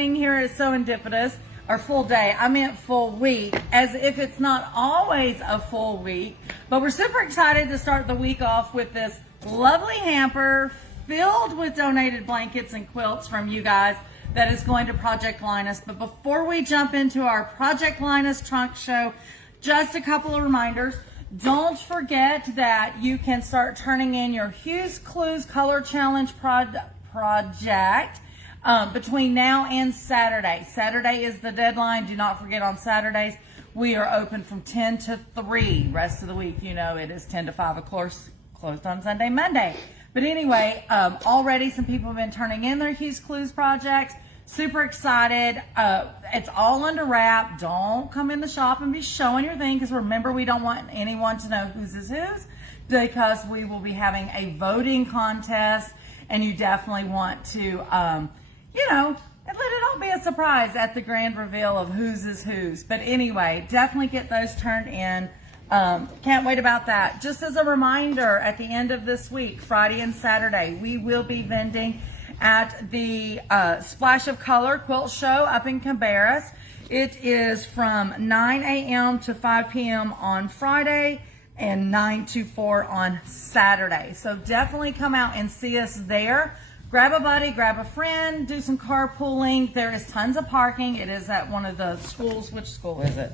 happening here at Serendipitous, or full day, I meant full week, as if it's not always a full week. But we're super excited to start the week off with this lovely hamper filled with donated blankets and quilts from you guys that is going to Project Linus. But before we jump into our Project Linus trunk show, just a couple of reminders. Don't forget that you can start turning in your Hues Clues Color Challenge project between now and Saturday. Saturday is the deadline. Do not forget, on Saturdays we are open from 10 to 3. Rest of the week, you know, it is 10 to 5, of course, closed on Sunday, Monday. But anyway, already some people have been turning in their Hues Clues projects. Super excited. It's all under wrap. Don't come in the shop and be showing your thing, because remember, we don't want anyone to know whose is whose, because we will be having a voting contest, and you definitely want to you know, and let it all be a surprise at the grand reveal of whose is whose. But anyway, definitely get those turned in. Can't wait about that. Just as a reminder, at the end of this week, Friday and Saturday, we will be vending at the Splash of Color Quilt Show up in Cabarrus. It is from 9 a.m. to 5 p.m. on Friday and 9 to 4 on Saturday. So definitely come out and see us there. Grab a buddy, grab a friend, do some carpooling. There is tons of parking. It is at one of the schools. Which school is it?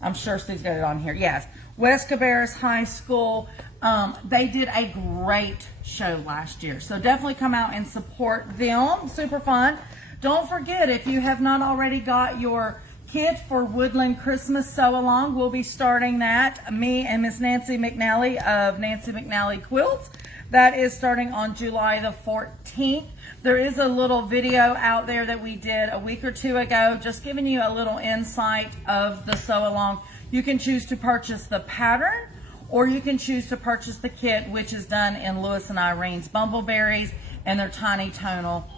I'm sure Steve's got it on here. Yes, West Cabarrus High School. They did a great show last year, so definitely come out and support them. Super fun. Don't forget, if you have not already got your kit for Woodland Christmas Sew Along, we'll be starting that. Me and Miss Nancy McNally of Nancy McNally Quilts. That is starting on July the 14th. There is a little video out there that we did a week or two ago, just giving you a little insight of the sew along. You can choose to purchase the pattern, or you can choose to purchase the kit, which is done in Lewis and Irene's Bumbleberries, and they're tiny tonal.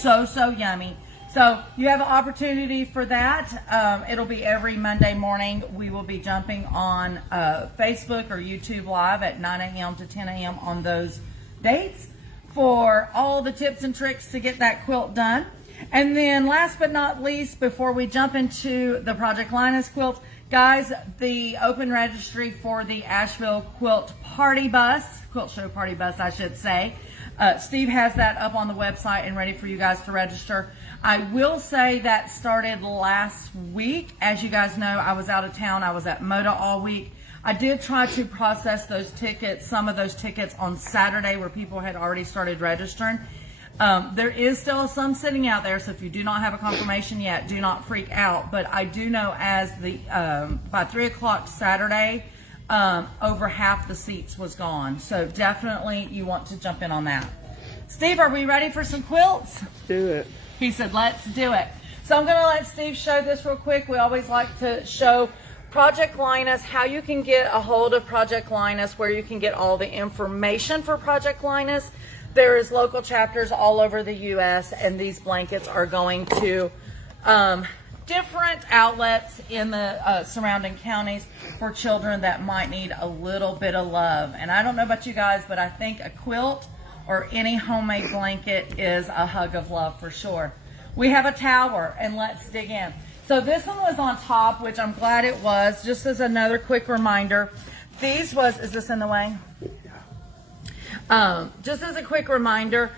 So yummy. So you have an opportunity for that. It'll be every Monday morning. We will be jumping on Facebook or YouTube Live at 9 a.m. to 10 a.m. on those dates for all the tips and tricks to get that quilt done. And then last but not least, before we jump into the Project Linus quilts, guys, the open registry for the Asheville Quilt Party Bus, Quilt Show Party Bus, I should say. Steve has that up on the website and ready for you guys to register. I will say that started last week. As you guys know, I was out of town. I was at MODA all week. I did try to process those tickets, some of those tickets on Saturday, where people had already started registering. There is still some sitting out there, so if you do not have a confirmation yet, do not freak out. But I do know as the by 3 o'clock Saturday, over half the seats was gone. So definitely you want to jump in on that. Steve, are we ready for some quilts? Do it. He said, let's do it. So I'm going to let Steve show this real quick. We always like to show Project Linus, how you can get a hold of Project Linus, where you can get all the information for Project Linus. There is local chapters all over the U.S., and these blankets are going to different outlets in the surrounding counties for children that might need a little bit of love. And I don't know about you guys, but I think a quilt or any homemade blanket is a hug of love for sure. We have a tower, and let's dig in. So this one was on top, which I'm glad it was. Just as another quick reminder, is this in the way? Just as a quick reminder,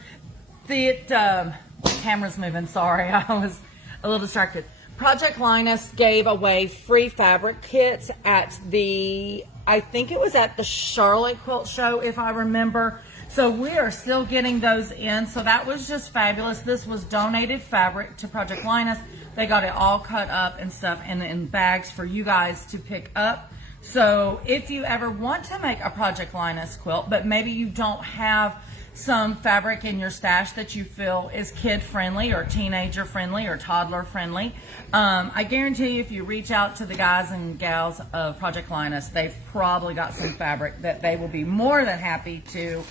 camera's moving, sorry, I was a little distracted. Project Linus gave away free fabric kits at I think it was at the Charlotte Quilt Show, if I remember. So we are still getting those in. So that was just fabulous. This was donated fabric to Project Linus. They got it all cut up and stuff and in bags for you guys to pick up. So if you ever want to make a Project Linus quilt, but maybe you don't have some fabric in your stash that you feel is kid friendly or teenager friendly or toddler friendly, I guarantee you, if you reach out to the guys and gals of Project Linus, they've probably got some fabric that they will be more than happy to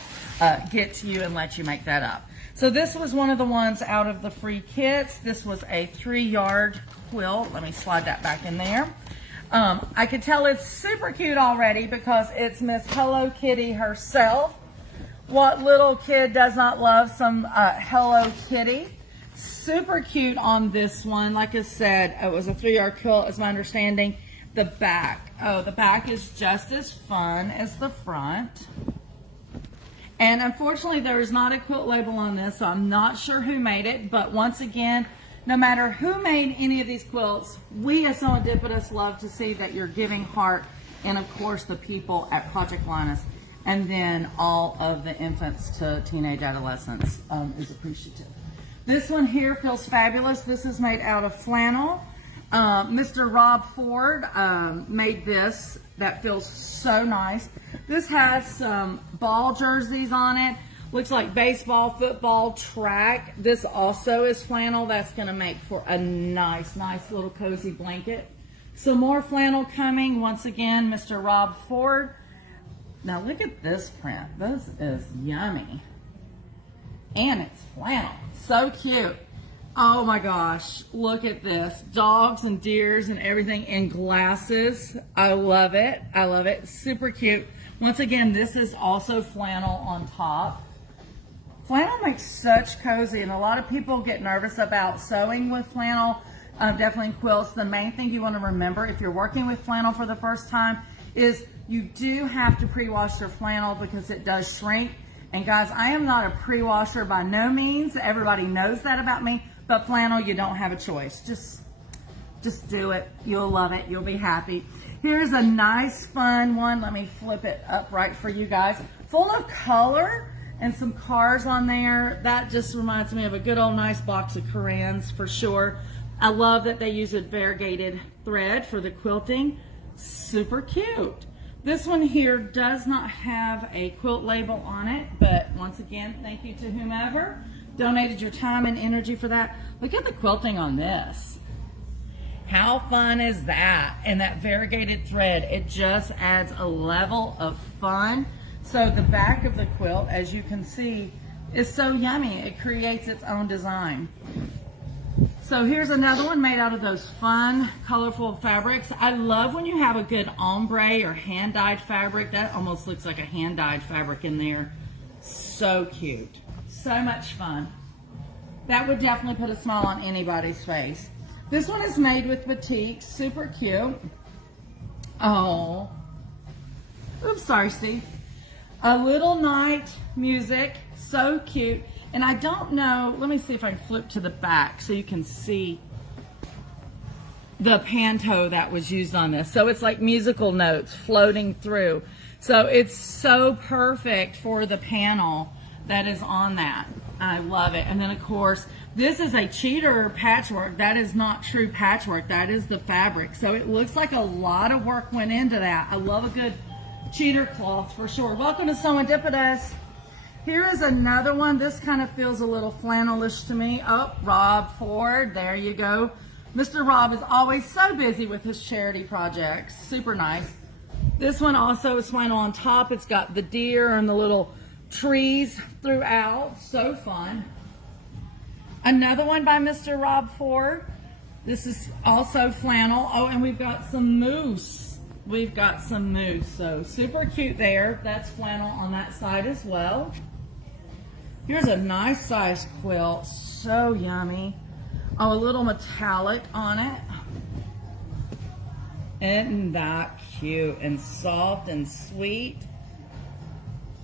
get to you and let you make that up. So this was one of the ones out of the free kits. This was a 3-yard quilt. Let me slide that back in there. I could tell it's super cute already because it's Miss Hello Kitty herself. What little kid does not love some Hello Kitty? super cute on this one. Like I said, it was a 3-yard quilt, is my understanding. The back, oh, the back is just as fun as the front. And unfortunately, there is not a quilt label on this, so I'm not sure who made it. But once again, no matter who made any of these quilts, we as Serendipitous love to see that you're giving heart, and of course the people at Project Linus, and then all of the infants to teenage adolescents is appreciative. This one here feels fabulous. This is made out of flannel. Mr. Rob Ford made this. That feels so nice. This has some ball jerseys on it. Looks like baseball, football, track. This also is flannel. That's going to make for a nice little cozy blanket. Some more flannel coming. Once again, Mr. Rob Ford. Now look at this print. This is yummy. And it's flannel. So cute. Oh my gosh, look at this. Dogs and deers and everything in glasses. I love it. I love it. Super cute. Once again, this is also flannel on top. Flannel makes such cozy, and a lot of people get nervous about sewing with flannel, definitely in quilts. The main thing you want to remember if you're working with flannel for the first time is you do have to pre-wash your flannel because it does shrink. And guys, I am not a pre-washer by no means. Everybody knows that about me. But flannel, you don't have a choice. Just do it. You'll love it. You'll be happy. Here's a nice, fun one. Let me flip it upright for you guys. Full of color and some cars on there. That just reminds me of a good old nice box of crayons for sure. I love that they use a variegated thread for the quilting. Super cute. This one here does not have a quilt label on it, but once again, thank you to whomever donated your time and energy for that. Look at the quilting on this. How fun is that? And that variegated thread, it just adds a level of fun. So the back of the quilt, as you can see, is so yummy. It creates its own design. So here's another one made out of those fun, colorful fabrics. I love when you have a good ombre or hand-dyed fabric. That almost looks like a hand-dyed fabric in there. So cute. So much fun. That would definitely put a smile on anybody's face. This one is made with batik. Super cute. Oh. Oops, sorry, Steve. A little night music. So cute. And I don't know, let me see if I can flip to the back so you can see the panto that was used on this. So it's like musical notes floating through. So it's so perfect for the panel that is on that. I love it. And then of course, this is a cheater patchwork. That is not true patchwork. That is the fabric. So it looks like a lot of work went into that. I love a good cheater cloth for sure. Welcome to Serendipitous. Here is another one. This kind of feels a little flannelish to me. Oh, Rob Ford, there you go. Mr. Rob is always so busy with his charity projects. Super nice. This one also is flannel on top. It's got the deer and the little trees throughout. So fun. Another one by Mr. Rob Ford. This is also flannel. Oh, and we've got some moose. We've got some moose. So super cute there. That's flannel on that side as well. Here's a nice size quilt. So yummy. Oh, a little metallic on it. Isn't that cute and soft and sweet?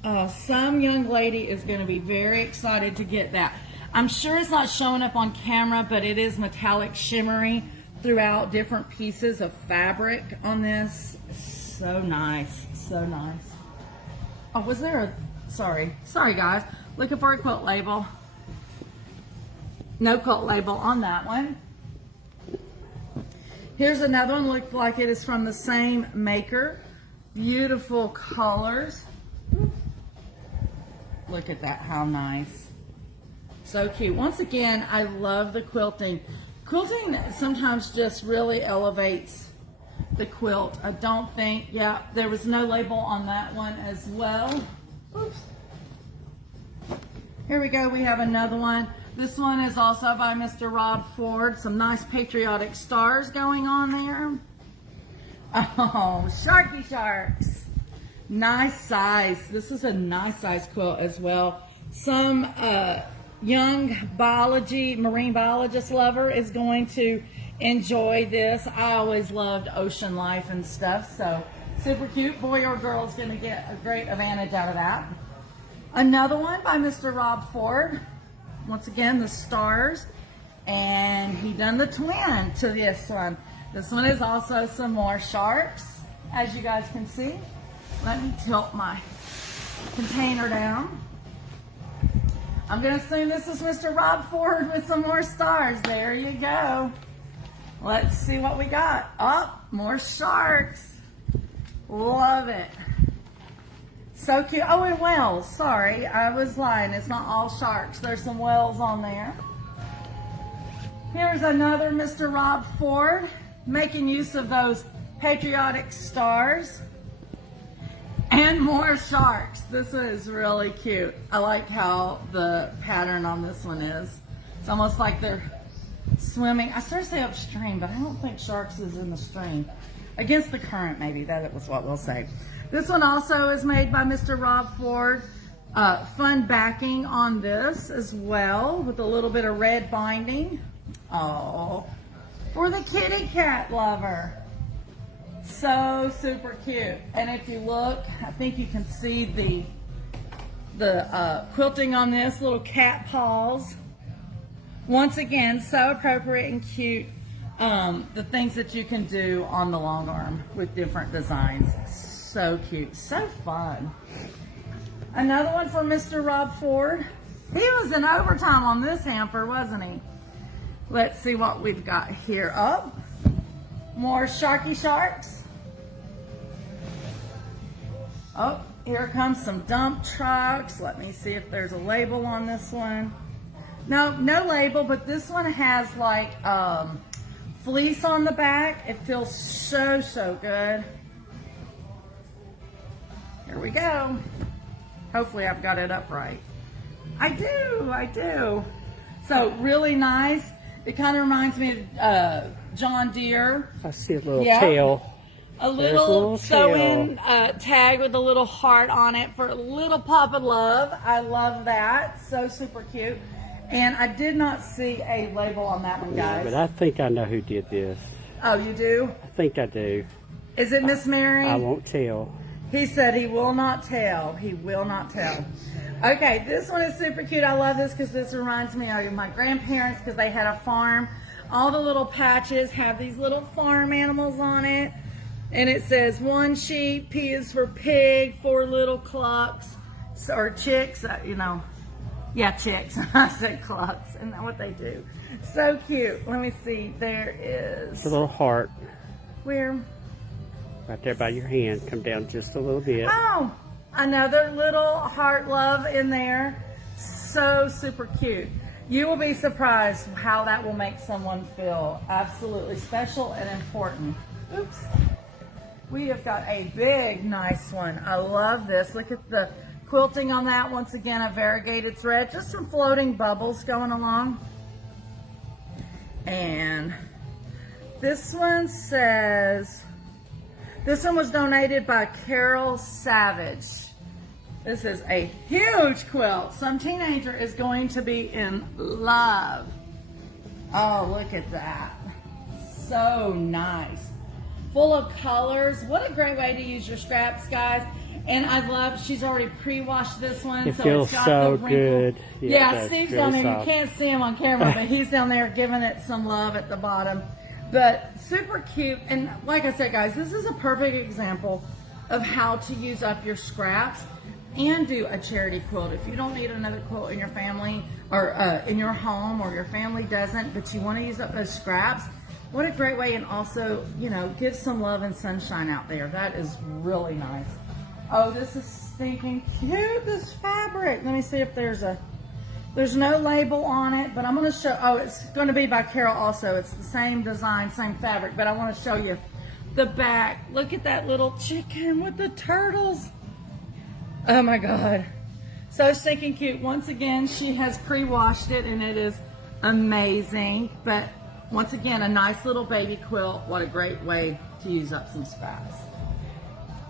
Oh, some young lady is going to be very excited to get that. I'm sure it's not showing up on camera, but it is metallic shimmery throughout different pieces of fabric on this. So nice. So nice. Oh, was there a... Sorry guys. Looking for a quilt label. No quilt label on that one. Here's another one. Looks like it is from the same maker. Beautiful colors. Look at that. How nice. So cute. Once again, I love the quilting. Quilting sometimes just really elevates the quilt. I don't think, yeah, there was no label on that one as well. Oops. Here we go, we have another one. This one is also by Mr. Rob Ford. Some nice patriotic stars going on there. Oh, Sharky Sharks. Nice size. This is a nice size quilt as well. Some young marine biologist lover is going to enjoy this. I always loved ocean life and stuff, so super cute. Boy or girl is going to get a great advantage out of that. Another one by Mr. Rob Ford. Once again, the stars, and he done the twin to this one. This one is also some more sharks, as you guys can see. Let me tilt my container down. I'm going to assume this is Mr. Rob Ford with some more stars. There you go. Let's see what we got. Oh, more sharks. Love it. So cute. Oh, and whales. Sorry, I was lying. It's not all sharks. There's some whales on there. Here's another Mr. Rob Ford making use of those patriotic stars. And more sharks. This is really cute. I like how the pattern on this one is. It's almost like they're swimming. I started to say upstream, but I don't think sharks is in the stream. Against the current, maybe. That was what we'll say. This one also is made by Mr. Rob Ford. Fun backing on this as well with a little bit of red binding. Oh, for the kitty cat lover. So super cute. And if you look, I think you can see the quilting on this, little cat paws. Once again, so appropriate and cute. The things that you can do on the long arm with different designs. So cute, so fun. Another one for Mr. Rob Ford. He was in overtime on this hamper, wasn't he? Let's see what we've got here. Oh, more sharky sharks. Oh, here comes some dump trucks. Let me see if there's a label on this one. No label, but this one has like fleece on the back. It feels so good. Here we go. Hopefully I've got it up right. I do. So really nice. It kind of reminds me of John Deere. I see a little tail. A little sew-in tag with a little heart on it for a little pop of love. I love that. So super cute. And I did not see a label on that one, guys. Yeah, but I think I know who did this. Oh, you do? I think I do. Is it Miss Mary? I won't tell. He said he will not tell. He will not tell. Okay, this one is super cute. I love this because this reminds me of my grandparents because they had a farm. All the little patches have these little farm animals on it. And it says 1 sheep, P is for pig, 4 little clucks, or chicks, you know. Yeah, chicks. I said clucks. Isn't that what they do? So cute. Let me see. There is... It's a little heart. Where? Right there by your hand. Come down just a little bit. Oh, another little heart love in there. So super cute. You will be surprised how that will make someone feel absolutely special and important. Oops. We have got a big, nice one. I love this. Look at the quilting on that. Once again, a variegated thread. Just some floating bubbles going along. And this one says... This one was donated by Carol Savage. This is a huge quilt. Some teenager is going to be in love. Oh, look at that. So nice. Full of colors. What a great way to use your scraps, guys. And I love, she's already pre-washed this one. It feels it's got so the good. Yeah, Steve's down there. You can't see him on camera, but he's down there giving it some love at the bottom. But super cute, and like I said, guys, this is a perfect example of how to use up your scraps and do a charity quilt. If you don't need another quilt in your family or in your home, or your family doesn't, but you want to use up those scraps, what a great way, and also, you know, give some love and sunshine out there. That is really nice. Oh, this is stinking cute, this fabric. Let me see if there's no label on it, but I'm going to show, oh, it's going to be by Carol also. It's the same design, same fabric, but I want to show you the back. Look at that little chicken with the turtles. Oh my God. So stinking cute. Once again, she has pre-washed it and it is amazing. But once again, a nice little baby quilt. What a great way to use up some scraps.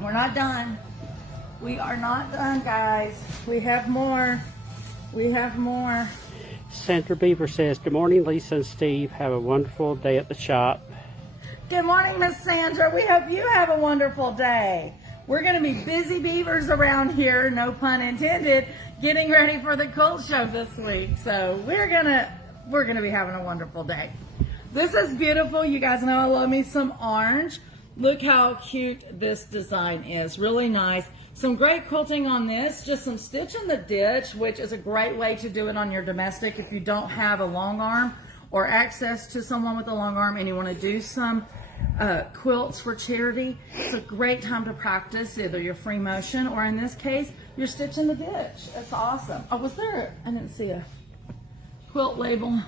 We're not done. We are not done, guys. We have more. We have more. Sandra Beaver says, good morning, Lisa and Steve. Have a wonderful day at the shop. Good morning, Miss Sandra. We hope you have a wonderful day. We're going to be busy beavers around here, no pun intended, getting ready for the quilt show this week. So we're gonna be having a wonderful day. This is beautiful. You guys know I love me some orange. Look how cute this design is. Really nice. Some great quilting on this. Just some stitch in the ditch, which is a great way to do it on your domestic if you don't have a long arm or access to someone with a long arm and you want to do some quilts for charity. It's a great time to practice either your free motion or in this case, your stitch in the ditch. That's awesome. Oh, I didn't see a quilt label.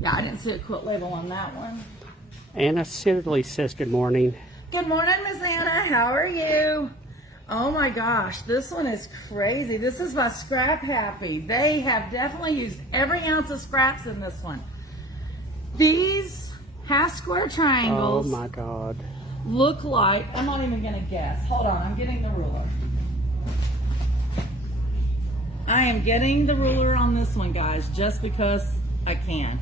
Yeah, I didn't see a quilt label on that one. Anna Sidley says, good morning. Good morning, Miss Anna. How are you? Oh my gosh, this one is crazy. This is by Scrap Happy. They have definitely used every ounce of scraps in this one. These half square triangles. Oh my God. Look like, I'm not even gonna guess. Hold on, I'm getting the ruler. I am getting the ruler on this one, guys, just because I can.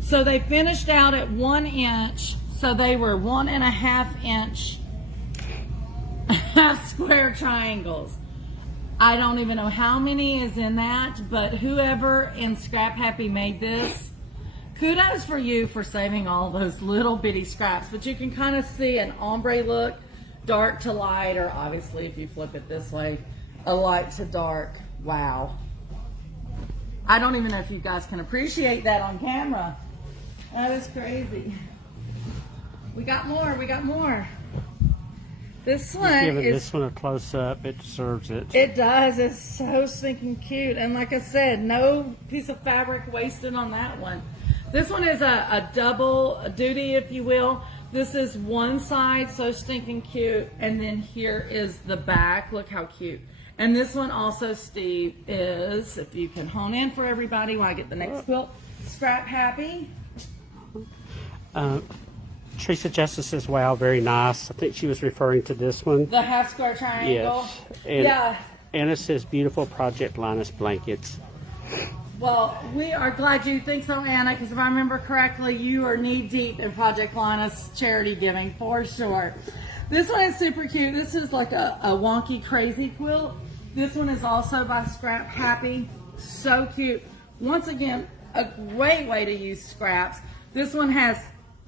So they finished out at 1 inch. So they were 1.5 inch half square triangles. I don't even know how many is in that, but whoever in Scrap Happy made this, kudos for you for saving all those little bitty scraps. But you can kind of see an ombre look, dark to light, or obviously if you flip it this way, a light to dark. Wow. I don't even know if you guys can appreciate that on camera. That is crazy. We got more, we got more. This one Giving is... this one a close-up, it deserves it. It does, it's so stinking cute. And like I said, no piece of fabric wasted on that one. This one is a double duty, if you will. This is one side, so stinking cute. And then here is the back, look how cute. And this one also, Steve, is, if you can hone in for everybody while I get the next quilt, Scrap Happy. Teresa Justice says, wow, very nice. I think she was referring to this one. The half square triangle. Yes. And yeah. Anna says, beautiful Project Linus blankets. Well, we are glad you think so, Anna, because if I remember correctly, you are knee deep in Project Linus charity giving for sure. This one is super cute. This is like a wonky, crazy quilt. This one is also by Scrap Happy. So cute. Once again, a great way to use scraps. This one has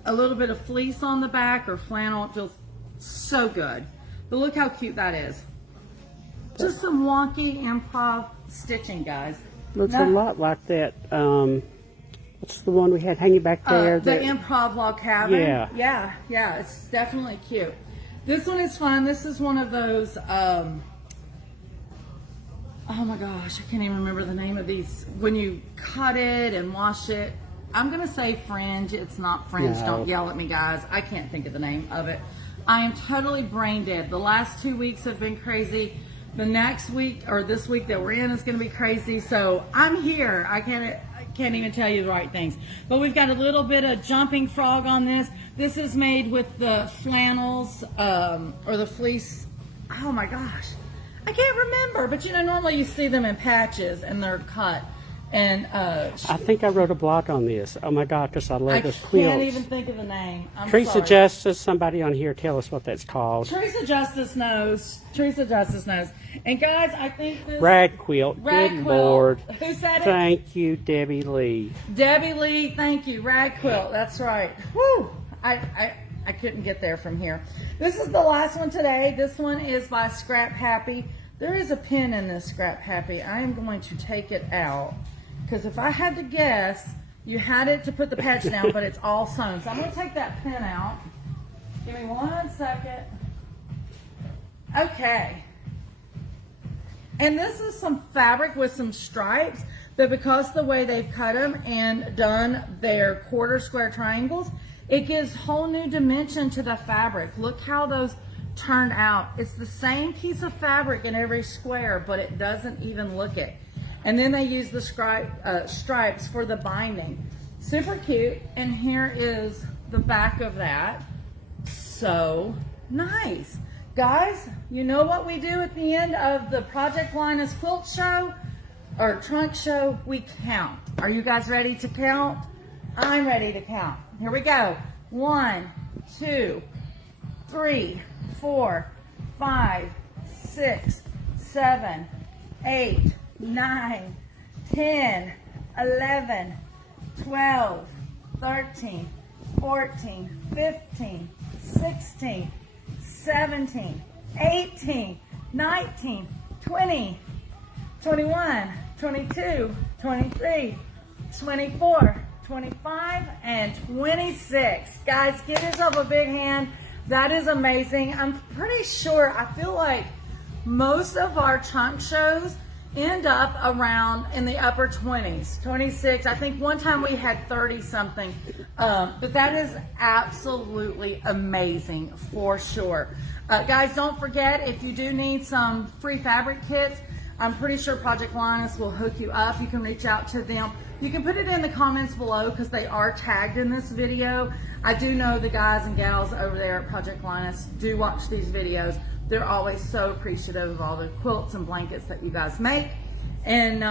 a little bit of fleece on the back or flannel. It feels so good. But look how cute that is. Just some wonky improv stitching, guys. Looks a lot like that. What's the one we had hanging back there? The improv log cabin. Yeah. Yeah. It's definitely cute. This one is fun. This is one of those. Oh my gosh, I can't even remember the name of these. When you cut it and wash it, I'm gonna say fringe. It's not fringe. No. Don't yell at me, guys. I can't think of the name of it. I am totally brain dead. The last 2 weeks have been crazy. The next week or this week that we're in is going to be crazy. So I'm here. I can't even tell you the right things. But we've got a little bit of jumping frog on this. This is made with the flannels or the fleece. Oh my gosh. I can't remember. But you know, normally you see them in patches and they're cut. And I think I wrote a blog on this. Oh my God, because I love those quilts. I can't even think of the name. I'm Teresa sorry. Justice, somebody on here, tell us what that's called. Teresa Justice knows. Teresa Justice knows. And guys, I think this... Rag quilt. Rag Good quilt. Lord. Who said it? Thank you, Debbie Lee. Debbie Lee, thank you. Rag quilt, that's right. Woo! I couldn't get there from here. This is the last one today. This one is by Scrap Happy. There is a pin in this Scrap Happy. I am going to take it out. Because if I had to guess, you had it to put the patch down, but it's all sewn. So I'm going to take that pin out. Give me 1 second. Okay. And this is some fabric with some stripes, but because the way they've cut them and done their quarter square triangles, it gives whole new dimension to the fabric. Look how those turned out. It's the same piece of fabric in every square, but it doesn't even look it. And then they use the stripes for the binding. Super cute. And here is the back of that. So nice. Guys, you know what we do at the end of the Project Linus quilt show? or trunk show, we count. Are you guys ready to count? I'm ready to count. Here we go. 1, 2, 3, 4, 5, 6, 7, 8, 9, 10, 11, 12, 13, 14, 15, 16, 17, 18, 19, 20, 21, 22, 23, 24, 25, and 26. Guys, give yourself a big hand. That is amazing. I'm pretty sure, I feel like most of our trunk shows end up around in the upper 20s, 26. I think one time we had 30 something, but that is absolutely amazing for sure. Guys, don't forget, if you do need some free fabric kits, I'm pretty sure Project Linus will hook you up. You can reach out to them. You can put it in the comments below because they are tagged in this video. I do know the guys and gals over there at Project Linus do watch these videos. They're always so appreciative of all the quilts and blankets that you guys make. And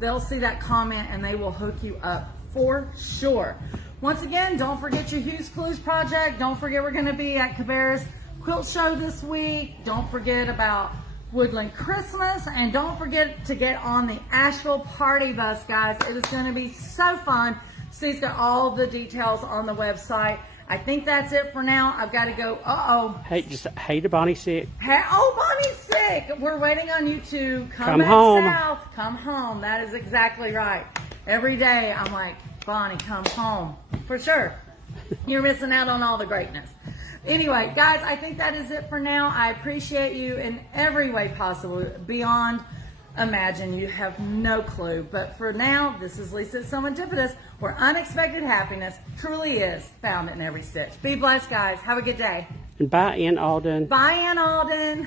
they'll see that comment and they will hook you up for sure. Once again, don't forget your Hues Clues project. Don't forget we're going to be at Cabarrus Quilt Show this week. Don't forget about Woodland Christmas, and don't forget to get on the Asheville party bus, guys. It is going to be so fun. Steve's got all the details on the website. I think that's it for now. I've got to go. Hey to Bonnie sick. Hey, Bonnie's sick. We're waiting on you to come back home. south. Come home. That is exactly right. Every day I'm like, Bonnie, come home. For sure. You're missing out on all the greatness. Anyway, guys, I think that is it for now. I appreciate you in every way possible, beyond imagine. You have no clue. But for now, this is Lisa at Serendipitous, where unexpected happiness truly is found in every stitch. Be blessed, guys. Have a good day. And bye, Ann Alden. Bye, Ann Alden.